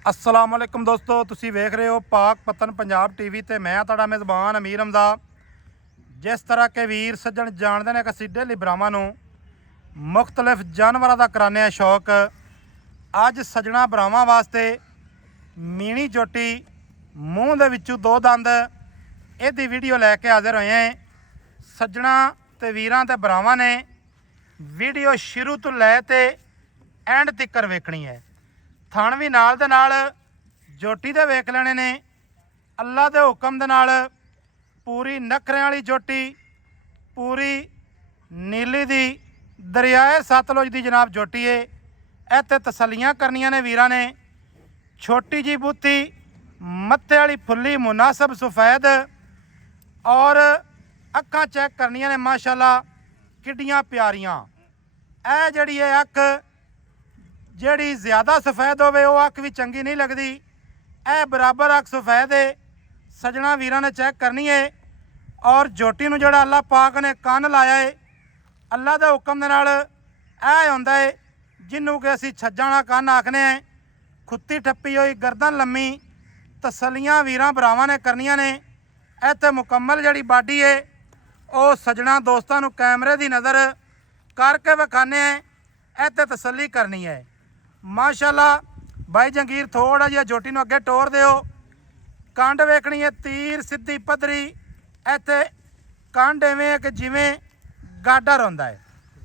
अस्सलाम वालेकुम दोस्तों, तुसी वेख रहे हो पाक पतन पंजाब टीवी ते मैं तुहाडा मेज़बान अमीर हमदा। जिस तरह के वीर सज्जन जानते हैं कि सिद्धे लिबरावां नूं मुख्तलिफ जानवरों का कराने शौक, अज सज्जणा भरावां वास्ते मीनी चोटी मूँह दे विचों दो दंद इहदी वीडियो लैके हाजिर होए हैं। सज्जणा ते वीरां ते भरावां ने वीडियो शुरू तो लै ते एंड तिकर वेखनी है। थण भी नाल दे नाल जोटी दे वेख लेने ने। अल्लाह दे हुक्म दे नाल पूरी नखरे वाली जोटी, पूरी नीली दी दरियाए सतलुज दी जनाब जोटी है। इत्थे तसल्लियां करनियां ने वीरां ने। छोटी जी बूथी मत्थे वाली फुल्ली मुनासब सफेद और अखां चैक करनियां ने माशाअल्लाह किड्डियां प्यारियां। ए जड़ी है अख ਜਿਹੜੀ ज़्यादा सफेद होवे वो अख भी चंगी नहीं लगती। ए बराबर अख सफेद है। सजना वीरां ने चैक करनी है। और जोटी नूं जिहड़ा अल्लाह पाक ने कन्न लाया है, अल्लाह दे हुक्म दे नाल ऐ हुंदा है जिन्हों कि असीं छज्जां वाला कन्न आखने हैं। खुत्ती ठप्पी हुई गर्दन लम्मी। तसल्लियां वीरां भरावां ने करनियां ने। इत्थे मुकम्मल जिहड़ी बाडी है वो सजना दोस्तां नूं कैमरे की नज़र करके विखाने हैं। इत्थे तसल्ली करनी है। माशाअल्लाह भाई जंगीर थोड़ा जिहा जोटी नूं अगे टोर दिओ। कंड वेखनी है तीर सीधी पद्धरी। इत्थे कंड इवें है कि जिवें गाडर हुंदा है।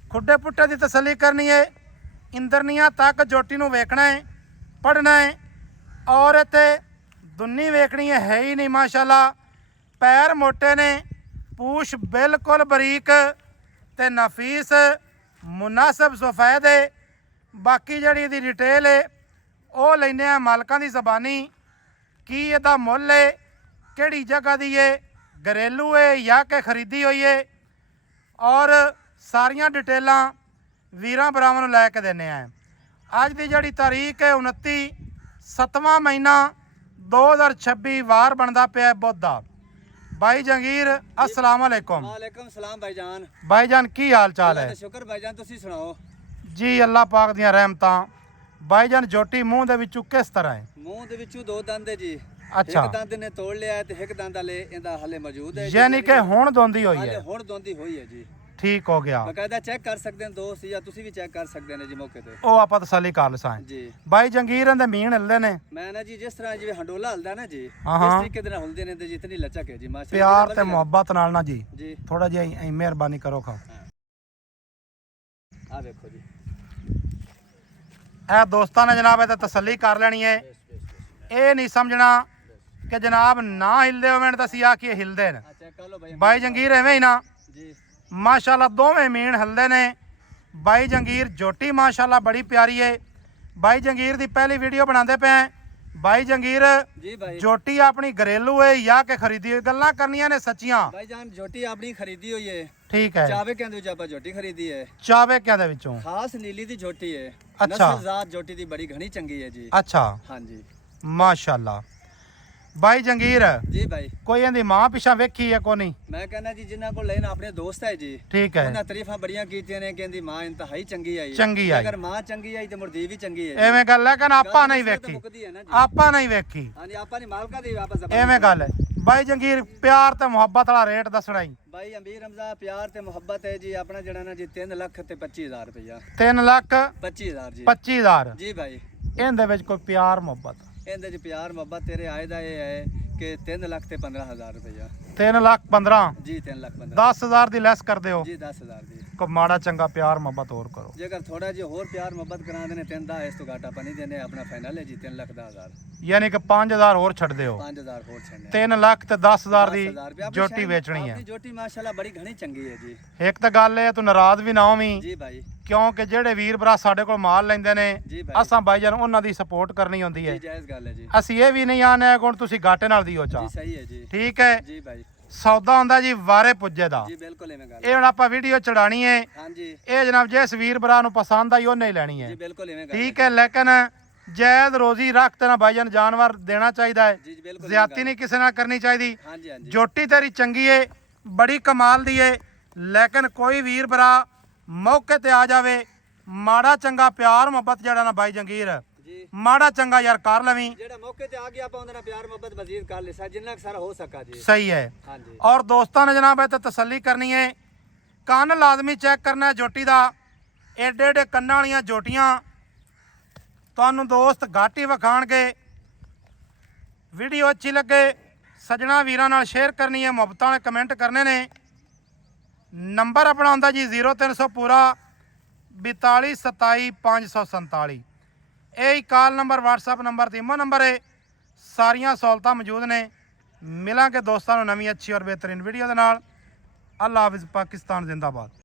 खुड्डे पुट्टे की तसल्ली करनी है। इंद्रनियां तक जोटी नूं वेखना है, पढ़ना है। और इत्थे दुन्नी वेखनी है ही नहीं। माशाअल्लाह पैर मोटे ने, पूछ बिल्कुल बरीक ते नफीस मुनासब सफेद है। बाकी जिहड़ी इहदी डिटेल है वो लैने आ मालकां दी ज़बानी। की इहदा मुੱਲ है, किहड़ी जगह दी है, घरेलू है या कि खरीदी हुई है, और सारियां डिटेलां वीरां भरावां नूं लै के दिंदे आ। अज दी जिहड़ी तारीख है 29 7वां महीना 2026 वार बनदा पिया बुध। भाई जंगीर अस्सलाम वालेकुम। वालेकुम सलाम भाईजान। भाईजान की हाल चाल है? शुक्र भाईजान, तुसी सुनाओ जी अल्लाह पाक दियां रहमतां। भाईजान जोटी मूँह दे विचों किस तरह है? मूँह दे विचों दो दंद है जी। अच्छा, एक दंद ने तोड़ लिया है ते एक दंद हले इंदा हले मौजूद है। यानी कि हुण दोंदी हुई हले है। हुण दोंदी हुई है जी। ठीक हो गया। बकायदा चेक कर सकते हैं दोस्त, या तुसी भी चेक कर सकते हैं जी मौके ते। ਉਹ ਆਪਾਂ ਤਸੱਲੀ ਕਰ ਲਸਾਂ जी ਬਾਈ ਜੰਗੀਰ ਦੇ ਮੀਣ ਹਿੱਲਦੇ ਨੇ। मैं ना जी जिस तरह जिवें हंडोला हलदा ना जी, हाँ, इस हाँ। तरीके दे नाल हुंदे ने ते जितनी लचक है जी माशाअल्लाह। ਪਿਆਰ ਤੇ ਮੁਹੱਬਤ ਨਾਲ ਨਾ ਜੀ जी ਥੋੜਾ ਜਿਹਾ ਐਂ ਮਿਹਰਬਾਨੀ ਕਰੋ ਖਾਓ। आ देखो जी। ਇਹ ਦੋਸਤਾਂ ਨੇ ਜਨਾਬ ਇਹ ਤੇ ਤਸੱਲੀ ਕਰ ਲੈਣੀ ਹੈ। ਇਹ ਨਹੀਂ ਸਮਝਣਾ ਕਿ ਜਨਾਬ ਨਾ ਹਿੱਲਦੇ ਹੋਵਣ ਤਾਂ ਅਸੀਂ ਆਖੀਏ ਹਿੱਲਦੇ ਨੇ। अच्छा कर लो भाई। ਬਾਈ ਜੰਗੀਰ ਐਵੇਂ ਹੀ ਨਾ जी ਮਾਸ਼ਾਅੱਲਾ ਦੋਵੇਂ ਮੀਣ ਹਿੱਲਦੇ ਨੇ। ਬਾਈ ਜੰਗੀਰ ਜੋਟੀ ਮਾਸ਼ਾਅੱਲਾ ਬੜੀ ਪਿਆਰੀ ਹੈ। ਬਾਈ ਜੰਗੀਰ ਦੀ ਪਹਿਲੀ ਵੀਡੀਓ ਬਣਾਉਂਦੇ ਪਏ ਹਾਂ। ਬਾਈ ਜੰਗੀਰ जी भाई। जोटी अपनी घरेलू है या कि खरीदी हुई? गल्लां करनियां ने सच्चियां। भाईजान जोटी अपनी खरीदी हुई है। ठीक है। चावे के अंदर ਆਪਾਂ जोटी खरीदी है। चावे क्या दे विचों? खास नीली दी जोटी है। अच्छा। नस्लजात जोटी दी बड़ी घनी चंगी है जी। अच्छा हाँ जी। माशाअल्लाह। भाई जंगीर जी भाई। कोई इहदी मां पिछा वेखी है कोनी? मैं कहना जी जिन्हां को लेन अपने दोस्त है जी, ठीक है। उन्हां तारीफां बड़ियां कीतियां ने, कहंदी मां इंतहाई चंगी आई। चंगी आई। अगर मां चंगी आई ते मुर्दी भी चंगी है। एवें गल है कि आपा नहीं वेखी, मुकदी है ना जी। आपा नहीं वेखी, हां जी, आपा नहीं मालका दी आपा ज़बान। एवें गल है। भाई जंगीर प्यार ते मुहब्बत वाला रेट दसना ही। भाई अमीर हमजा प्यार ते मोहब्बत है जी अपना जड़ा ना जी 3 ਲੱਖ ਤੇ 25,000 रुपया। 3 ਲੱਖ 25,000 जी। 25,000 जी भाई। ਇਹਦੇ ਵਿੱਚ ਕੋਈ ਪਿਆਰ ਮੁਹੱਬਤ? ਇਹਦੇ ਚ ਪਿਆਰ ਮੁਹੱਬਤ ਤੇਰੇ ਆਏ ਦਾ ਇਹ ਹੈ ਕਿ 3 ਲੱਖ ਤੇ 15,000 ਰੁਪਇਆ। 3 ਲੱਖ 15? ਜੀ 3 ਲੱਖ 15। 10,000 ਦੀ ਲੈਸ ਕਰ ਦਿਓ। ਜੀ 10,000 ਦੀ। ਕੋ ਮਾੜਾ ਚੰਗਾ ਪਿਆਰ ਮੁਹੱਬਤ ਹੋਰ ਕਰੋ। ਜੇਕਰ ਥੋੜਾ ਜਿਹਾ ਹੋਰ ਪਿਆਰ ਮੁਹੱਬਤ ਕਰਾਉਂਦੇ ਨੇ 3 ਦਾ ਇਸ ਤੋਂ ਘਾਟਾ ਆਪਾਂ ਨਹੀਂ ਦਿੰਦੇ। ਆਪਣਾ ਫਾਈਨਲ ਹੈ ਜੀ 3 ਲੱਖ 10,000। ਯਾਨੀ ਕਿ 5,000 ਹੋਰ ਛੱਡ ਦਿਓ। 5,000 ਹੋਰ ਛੱਡਨੇ। 3 ਲੱਖ ਤੇ 10,000 ਦੀ 10,000 ਰੁਪਇਆ। ਆਪਣੀ ਜੋਟੀ ਸ਼ਾਇਦ ਵੇਚਣੀ ਹੈ। ਆਪਣੀ ਜੋਟੀ ਮਾਸ਼ਾਅੱਲਾ ਬੜੀ ਘਣੀ ਚੰਗੀ ਹੈ ਜੀ। ਇੱਕ ਤਾਂ ਗੱਲ ਇਹ ਤੂੰ ਨਾਰਾਜ਼ ਵੀ ਨਾ ਹੋਵੀਂ, ਜੀ ਭਾਈ। ਕਿਉਂਕਿ ਜਿਹੜੇ ਵੀਰ ਭਰਾ ਸਾਡੇ ਕੋਲ ਮਾਲ ਲੈਂਦੇ ਨੇ ਜੀ ਭਾਈ। ਅਸਾਂ ਬਾਈਜਾਨ ਉਹਨਾਂ ਦੀ ਸਪੋਰਟ ਕਰਨੀ ਹੁੰਦੀ ਹੈ। ਜੀ ਜਾਇਜ਼ ਗੱਲ ਹੈ ਜੀ। ਅਸੀਂ ਇਹ ਵੀ ਨਹੀਂ ਆਨੇ ਕੋਣ ਤੁਸੀਂ ਘਾਟੇ ਨਾਲ ਦਿਓ ਚਾ। ਜੀ ਸਹੀ ਹੈ ਜੀ। ਠੀਕ ਹੈ। ਜੀ ਭਾਈ। ਸੌਦਾ ਹੁੰਦਾ ਜੀ ਵਾਰੇ ਪੁੱਜੇ ਦਾ। ਜੀ ਬਿਲਕੁਲ ਐਵੇਂ ਗੱਲ। ਇਹ ਹੁਣ ਆਪਾਂ ਵੀਡੀਓ ਚੜਾਣੀ ਹੈ। ਹਾਂ ਜੀ। ਇਹ ਜਨਾਬ ਜਿਸ ਵੀਰ ਭਰਾ ਨੂੰ ਪਸੰਦ ਆਈ ਉਹਨੇ ਹੀ ਲੈਣੀ ਹੈ। ਜੀ ਬਿਲਕੁਲ ਐਵੇਂ ਗੱਲ। ਠੀਕ ਹੈ। ਲੇਕਿਨ ਜਾਇਜ਼ ਰੋਜ਼ੀ ਰੱਖ ਤੇ ਨਾ ਭਾਈਜਾਨ ਜਾਨਵਰ ਦੇਣਾ ਚਾਹੀਦਾ ਹੈ। ਜੀ ਬਿਲकुल ਜ਼ਿਆਦਤੀ ਨਹੀਂ ਕਿਸੇ ਨਾਲ ਕਰਨੀ ਚਾਹੀਦੀ। हाँ जी हाँ जी। ਜੋਟੀ ਤੇਰੀ ਚੰਗੀ ਏ, ਬੜੀ ਕਮਾਲ ਦੀ ਏ, ਲੇਕਿਨ ਕੋਈ ਵੀਰ ਭਰਾ ਮੌਕੇ ਤੇ ਆ ਜਾਵੇ, ਮਾੜਾ ਚੰਗਾ ਪਿਆਰ ਮੁਹੱਬਤ ਜਿਹੜਾ ਨਾ ਬਾਈ ਜੰਗੀਰ ਜੀ ਮਾੜਾ ਚੰਗਾ ਯਾਰ ਕਰ ਲਵੀਂ। ਜਿਹੜਾ ਮੌਕੇ ਤੇ ਆ ਗਿਆ ਆਪਾਂ ਉਹਦੇ ਨਾਲ ਪਿਆਰ ਮੁਹੱਬਤ ਮਜ਼ੀਦ ਕਰ ਲਿਆ ਜਿੰਨਾ ਕੁ ਸਾਰਾ ਹੋ ਸਕਾ ਜੀ। ਸਹੀ ਹੈ। ਹਾਂਜੀ ਔਰ ਦੋਸਤਾਂ ਨੇ ਜਨਾਬ ਇਹ ਤੇ ਤਸੱਲੀ ਕਰਨੀ ਹੈ, ਕੰਨ ਲਾਜ਼ਮੀ ਚੈੱਕ ਕਰਨਾ ਹੈ ਜੋਟੀ ਦਾ। ਏਡੇ ਏਡੇ ਕੰਨਾਂ ਵਾਲੀਆਂ ਜੋਟੀਆਂ ਤੁਹਾਨੂੰ ਦੋਸਤ ਘੱਟ ਹੀ ਵਿਖਾਣਗੇ। ਵੀਡੀਓ ਅੱਛੀ ਲੱਗੇ ਸੱਜਣਾ ਵੀਰਾਂ ਨਾਲ ਸ਼ੇਅਰ ਕਰਨੀ ਹੈ, ਮੁਹੱਬਤਾਂ ਨਾਲ ਕਮੈਂਟ ਕਰਨੇ ਨੇ। ਨੰਬਰ ਆਪਣਾ ਹੁੰਦਾ ਜੀ 0300 ਪੂਰਾ 42 27 547। ਇਹ ਹੀ ਕਾਲ ਨੰਬਰ, WhatsApp ਨੰਬਰ ਤੇ ਇਮੋ ਨੰਬਰ ਹੈ। ਸਾਰੀਆਂ ਸਹੂਲਤਾਂ ਮੌਜੂਦ ਨੇ। ਮਿਲਾਂਗੇ ਦੋਸਤਾਂ ਨੂੰ ਨਵੀਂ ਅੱਛੀ ਔਰ ਬਿਹਤਰੀਨ ਵੀਡੀਓ ਦੇ ਨਾਲ। ਅੱਲਾ ਹਾਫਿਜ਼, ਪਾਕਿਸਤਾਨ ਜ਼ਿੰਦਾਬਾਦ।